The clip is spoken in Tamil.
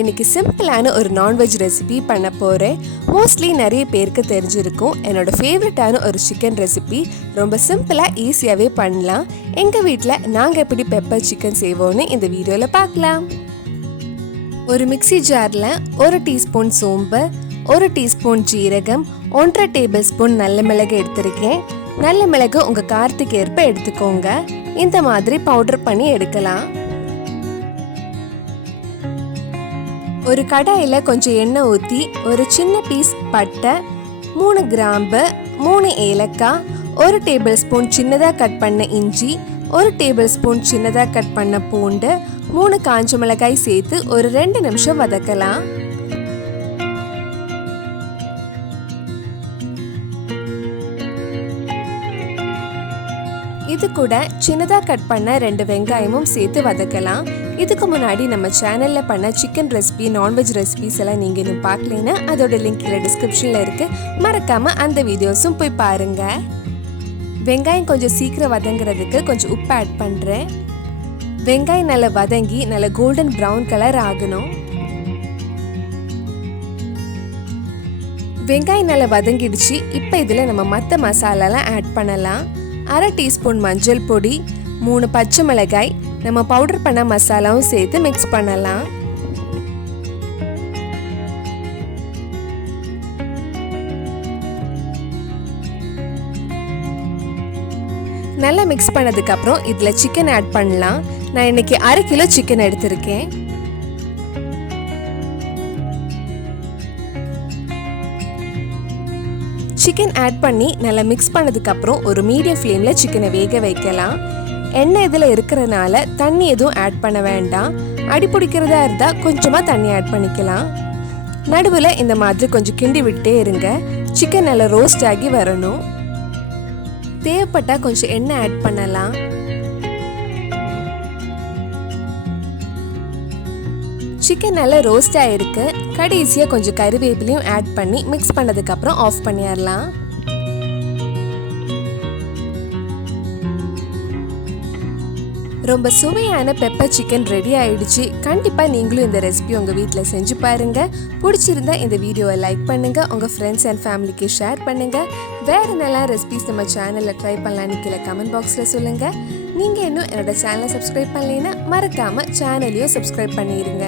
இன்னைக்கு சிம்பிளான ஒரு நான்வெஜ் ரெசிபி பண்ண போகிறேன். மோஸ்ட்லி நிறைய பேருக்கு தெரிஞ்சிருக்கும். என்னோட ஃபேவரட்டான ஒரு சிக்கன் ரெசிபி ரொம்ப சிம்பிளாக ஈஸியாகவே பண்ணலாம். எங்கள் வீட்டில் நாங்கள் எப்படி பெப்பர் சிக்கன் செய்வோன்னு இந்த வீடியோவில் பார்க்கலாம். ஒரு மிக்ஸி ஜாரில் 1 டீஸ்பூன் சோம்பு, 1 டீஸ்பூன் ஜீரகம், 1.5 டேபிள் ஸ்பூன் நல்ல மிளகு எடுத்திருக்கேன். நல்ல மிளகு உங்கள் காரத்துக்கு ஏற்ப எடுத்துக்கோங்க. இந்த மாதிரி பவுடர் பண்ணி எடுக்கலாம். ஒரு கடாயில் கொஞ்சம் எண்ணெய் ஊற்றி ஒரு சின்ன பீஸ் பட்டை, 3 கிராம்பு, 3 ஏலக்காய், 1 டேபிள் ஸ்பூன் சின்னதாக கட் பண்ண இஞ்சி, 1 டேபிள் ஸ்பூன் சின்னதாக கட் பண்ண பூண்டு, 3 காஞ்ச மிளகாய் சேர்த்து ஒரு 2 நிமிஷம் வதக்கலாம். இது கூட சின்னதாக கட் பண்ண 2 வெங்காயமும் சேர்த்து வதக்கலாம். இதுக்கு முன்னாடி நம்ம சேனலில் பண்ண சிக்கன் ரெசிபி, நான்வெஜ் ரெசிபிஸ் எல்லாம் நீங்கள் இன்னும் பார்க்கலன்னா அதோட லிங்க் இல்லை டிஸ்கிரிப்ஷனில் இருக்குது. மறக்காமல் அந்த வீடியோஸும் போய் பாருங்கள். வெங்காயம் கொஞ்சம் சீக்கிரம் வதங்குறதுக்கு கொஞ்சம் உப்பு ஆட் பண்ணுறேன். வெங்காயம் நல்லா வதங்கி நல்லா கோல்டன் ப்ரௌன் கலர் ஆகணும். வெங்காயம் நல்லா வதங்கிடுச்சு. இப்போ இதில் நம்ம மற்ற மசாலாலாம் ஆட் பண்ணலாம். 1/2 டீஸ்பூன் மஞ்சள் பொடி, 3 பச்சை மிளகாய், நம்ம பவுடர் பண்ண மசாலாவும் சேர்த்து மிக்ஸ் பண்ணலாம். நல்லா மிக்ஸ் பண்ணதுக்கப்புறம் இதில் சிக்கன் ஆட் பண்ணலாம். நான் இன்னைக்கு 1/2 கிலோ சிக்கன் எடுத்திருக்கேன். சிக்கன் ஆட் பண்ணி நல்லா மிக்ஸ் பண்ணதுக்கப்புறம் ஒரு மீடியம் ஃப்ளேமில் சிக்கனை வேக வைக்கலாம். எண்ணெய் இதில் இருக்கிறதுனால தண்ணி எதுவும் ஆட் பண்ண வேண்டாம். அடி பிடிக்கிறதா இருந்தால் கொஞ்சமாக தண்ணி ஆட் பண்ணிக்கலாம். நடுவில் இந்த மாதிரி கொஞ்சம் கிண்டி விட்டே இருங்க. சிக்கன் நல்லா ரோஸ்ட் ஆகி வரணும். தேவைப்பட்டால் கொஞ்சம் எண்ணெய் ஆட் பண்ணலாம். சிக்கன் நல்லா ரோஸ்ட் ஆகிருக்கு. கடைசியாக கொஞ்சம் கறிவேப்பிலையும் ஆட் பண்ணி மிக்ஸ் பண்ணதுக்கப்புறம் ஆஃப் பண்ணிடலாம். ரொம்ப சுவையான பெப்பர் சிக்கன் ரெடி ஆயிடுச்சு. கண்டிப்பாக நீங்களும் இந்த ரெசிபி உங்கள் வீட்டில் செஞ்சு பாருங்கள். பிடிச்சிருந்தா இந்த வீடியோவை லைக் பண்ணுங்கள், உங்கள் ஃப்ரெண்ட்ஸ் அண்ட் ஃபேமிலிக்கு ஷேர் பண்ணுங்கள். வேறு நல்லா ரெசிபிஸ் நம்ம சேனலில் ட்ரை பண்ணலான்னு கீழே கமெண்ட் பாக்ஸில் சொல்லுங்கள். நீங்கள் இன்னும் என்னோட சேனலை சப்ஸ்கிரைப் பண்ணலைன்னா மறக்காமல் சேனலையும் சப்ஸ்கிரைப் பண்ணிடுங்க.